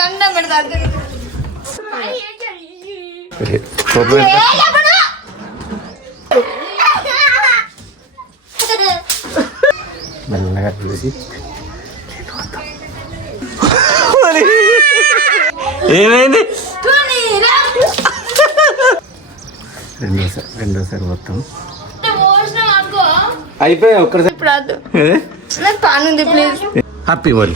దండం పెడతా మెల్లగా చూసి. ఏమైంది? రెండోసారి రెండోసారి మొత్తం. అయిపోయా ఒక్కసారి ఇప్పుడు నాకు ప్లీజ్. హ్యాపీ వల్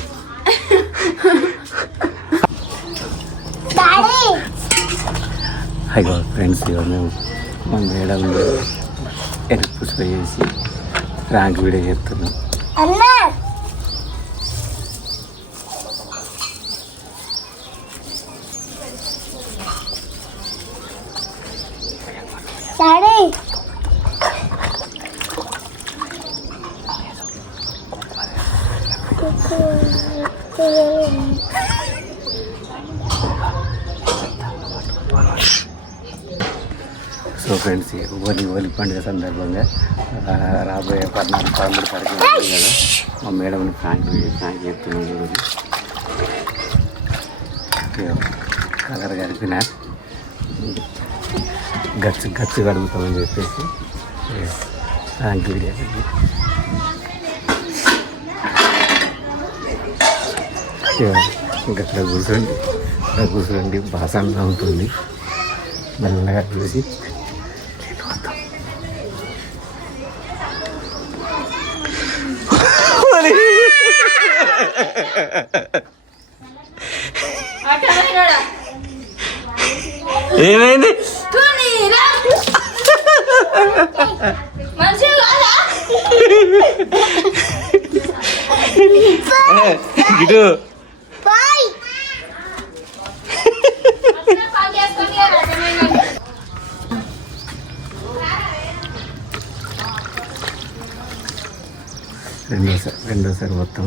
అయ్యో ఫ్రెండ్స్ ఇక మేము మా మేడం ఎరుపు పుష్ప చేసి ర్యాంక్ వీడియో చేస్తున్నాం. సో ఫ్రెండ్స్ హోలీ హోలీ పండుగ సందర్భంగా రాబోయే పద్నాలుగు పదమూడు తారీఖు కదా. మా మేడంని ఫ్రాంక్ ఫ్రాంక్ చెప్తున్నాను ఈరోజు. కలర్ కలిపిన గచ్చు గచ్చు కడుగుతామని చెప్పేసి ఇక ఫ్రాంక్ వీడియో ఇంకా కూర్చోండి. కూర్చోండి బాసంగా ఉంటుంది మెల్లగా చూసి ఏమైంది? ఇటు? రెండోసారి రెండోసారి మొత్తం.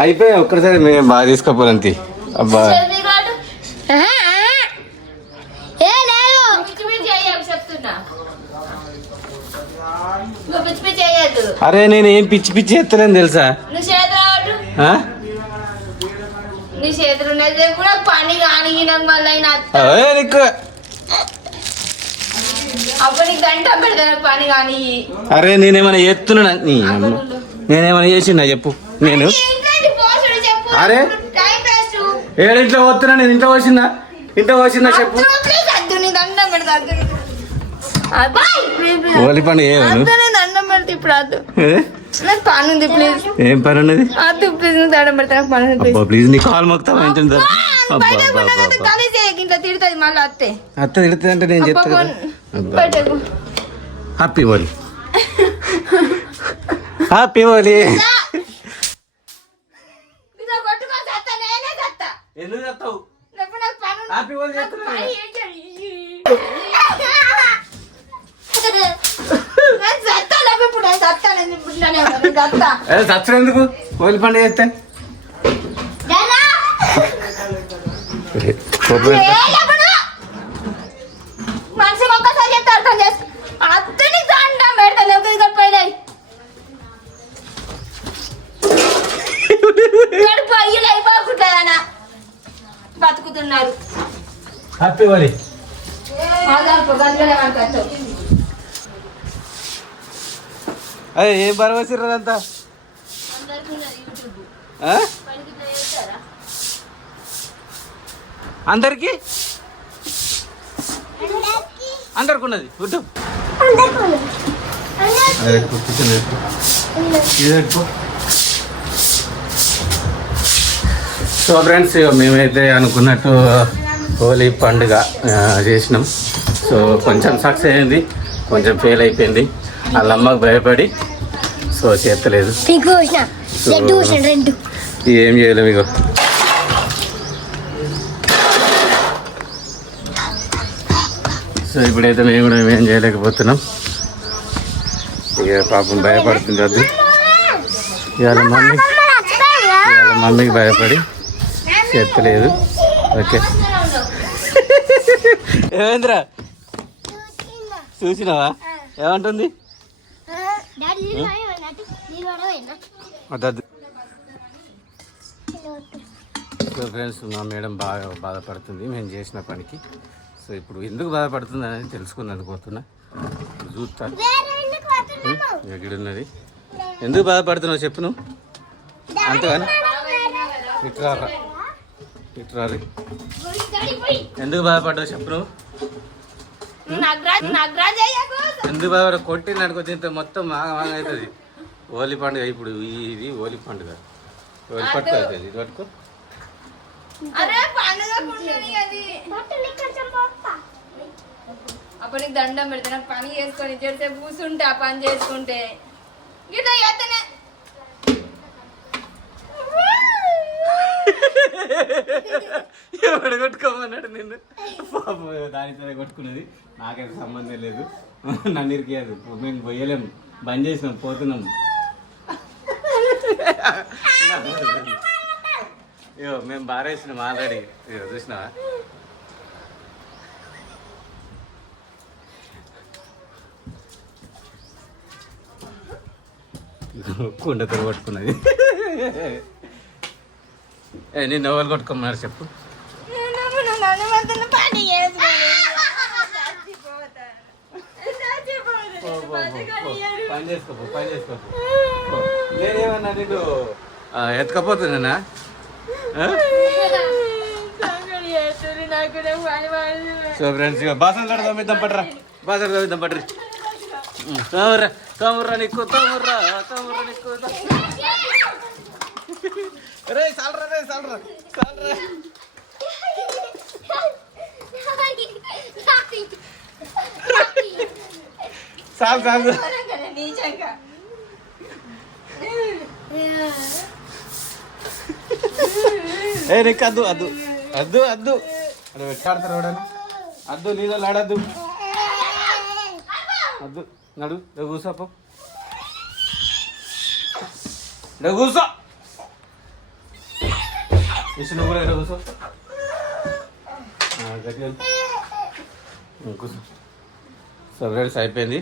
అయిపోయా ఒక్కసారి మేము బాగా తీసుకోపోనంతి అబ్బా. అరే నేను ఏం పిచ్చి పిచ్చి ఎత్తలేను తెలుసా? అరే నేనేమైనా ఎత్తున్నా. నేనేమైనా చేసిండా చెప్పు. నేను? అరే. ఏడింట్లో వస్తున్నా నేను ఇంట్లో వచ్చిందా ఇంట్లో వచ్చిందా చెప్పు? నాకు పని ఏం పని ఉన్నది? ప్లీజ్ నీ కాల్ మొక్తావా ఏంటంటే? ఇంట్లో తిడుతుంది మళ్ళీ అత్తే. అత్త తిడుతుంది అంటే నేను హ్యాపీ హోలీ హ్యాపీ హోలీ ఇదో కొట్టుకో చత్తా నేనే చత్తా ఎందుకు చెప్తావు లేకపోతే నాకు పని ఉంది. హ్యాపీ హోలీ నాకు చెప్తున్నా పని ఏంటి? నేను చత్తా లేకపోతే ఇప్పుడు నేను చత్తా నేను ఇప్పుడు ఇట్లానే ఉన్నా. నేను చత్తా ఏ చచ్చిన చచ్చినందుకు హోలీ పండుగ చేస్తే మనిషి ఒక్కసారి చెప్తే అర్థం చేస్తా? అత్తని దండం పెడతాను ఒక ఇక్కడ పోయినాయి కడుపు అయిపోకుంటుందనా బతుకుతున్నారు. హ్యాపీ మనకు అదే ఏం బరవసిర్రు అంతా అందరికి? అందరికి ఉన్నది సో ఫ్రెండ్స్ మేమైతే అనుకున్నట్టు హోలీ పండుగ చేసినాం. సో కొంచెం సక్సెస్ అయింది కొంచెం ఫెయిల్ అయిపోయింది. వాళ్ళ అమ్మకు భయపడి సో చేస్తలేదు. ఏం చేయలేము ఇక సో ఇప్పుడైతే మేము కూడా ఏం చేయలేకపోతున్నాం. ఇక పాపం భయపడుతుంది అది ఇవాళ మమ్మీ ఇవాళ మమ్మీకి భయపడి చేస్తలేదు. ఓకే. ఏమేంద్రా? చూసినావా? ఏమంటుంది? సో ఫ్రెండ్స్ మా మేడం బాగా బాధపడుతుంది. మేము చేసిన పనికి. సో ఇప్పుడు ఎందుకు బాధపడుతుంది అనేది తెలుసుకుందాం పోతున్నా. ఇప్పుడు చూస్తా. ఎక్కడున్నది ఎందుకు బాధపడుతున్నావు చెప్పు నువ్వు? అంతేగాని? ఇట్రారా ఇట్రారి. ఎందుకు బాధపడ్డావు చెప్పు? ఎందుకు బాధపడ కొట్టిన అనుకో మొత్తం మాగ మాగ అవుతుంది. హోలీ పండుగ ఇప్పుడు ఇది హోలీ పండుగ. హోలీ పట్టుకో. అవుతుంది ఇది పట్టుకో అప్పుడు నీకు దండం పెడితే నాకు పని చేసుకొని చెడితే కూర్చుంటే ఆ పని చేసుకుంటే. గిట్లా చేస్తేనే ఎవడు కొట్టుకోమన్నాడు నిన్ను. పాపం దానితో కొట్టుకున్నది నాకైతే సంబంధం లేదు. నన్ను ఇరికేది మేము పోయలేం. బంద్ చేసినాం పోతున్నాం. అయ్యో మేము బారేసినాం ఆల్రెడీ. చూసినావా? కుండతో కొట్టుకున్నది నేను ఎవరు కొట్టుకోమన్నారు చెప్పు నన్ను మాత్రం పని చేసుకొని చచ్చిపోతాను. పో, పో, పో, చచ్చిపోతాను. పో. పని చేసుకోపో పని చేసుకోపో నేనేమన్నా పని సో ఫ్రెండ్స్ ఇక బాసలు కడ తోమిద్దాం పట్రా బాసలు తమ్మిద్దాం పట్రి తోముర్రా తోముర్రా నీకు తోముర్రా తోముర్రా నీకు. రే సాలరా రే సాలరా సాలరా. ఘోరంగానే నీచంగా. ఏ నీకు అద్దు అద్దు. అద్దు అద్దు. అరే పెట్టాడతారు ఎవడని అద్దు నీళ్ళు ఆడద్దు అద్దు నడు కూసో పో. కూసో నువ్వు కూడా ఇడ కూసో కూసో సో ఫ్రెండ్స్ అయిపోయింది.